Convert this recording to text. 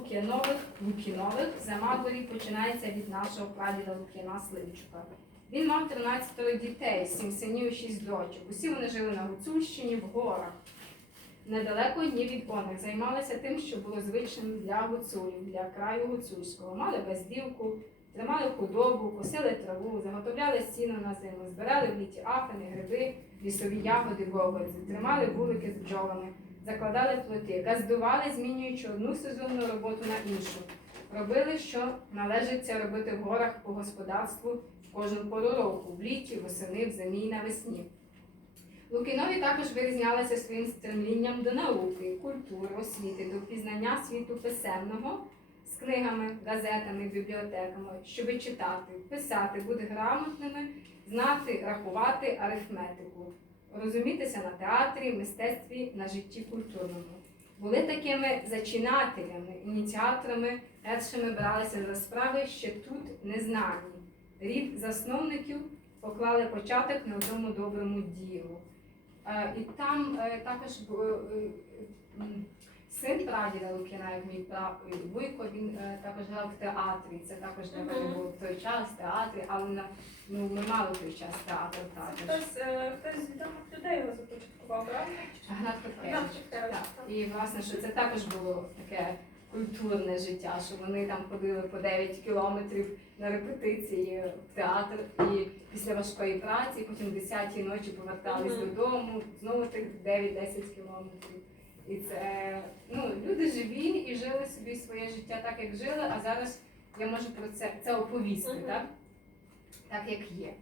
Лук'янових, Лук'янових за Мадорі починається від нашого прадіда Лук'яна Сливчука. Він мав 13 дітей, 7 синів і 6 дочок. Усі вони жили на Гуцульщині в горах. Недалеко одні від оних займалися тим, що було звичним для гуцулів, для краю гуцульського. Мали бездівку, тримали худобу, косили траву, заготовляли сіно на зиму, збирали в літі афини, гриби, лісові ягоди, боберзи, тримали вулики з бджолами, закладали плоти, газдували, змінюючи одну сезонну роботу на іншу. Робили, що належиться робити в горах по господарству в кожну пору року, в літі, восени, в зимі і навесні. Лукінові також вирізнялися своїм стремлінням до науки, культури, освіти, до пізнання світу писемного з книгами, газетами, бібліотеками, щоб читати, писати, бути грамотними, знати, рахувати арифметику, розумітися на театрі, мистецтві, на житті культурному. Були такими зачинателями, ініціаторами, першими бралися за справи ще тут незнані. Рід засновників поклали початок на одному доброму ділу. Е, І там е, також е, син прадіда Лукіна, як мій вуйко, він е, також грав в театрі. Це також мене був в той час театрі, але на, ну, ми мали в той час театр також. Хтось, е, хтось з відомих людей його започаткував, правда? Так. І власне, що це також було таке культурне життя, що вони там ходили по 9 кілометрів на репетиції в театр і після важкої праці, потім в 10 ночі повертались Мгм. додому, знову тих 9-10 кілометрів. І це ну, люди живі і жили собі своє життя так, як жили, а зараз я можу про це, це оповісти, Мгм. так? Так як є.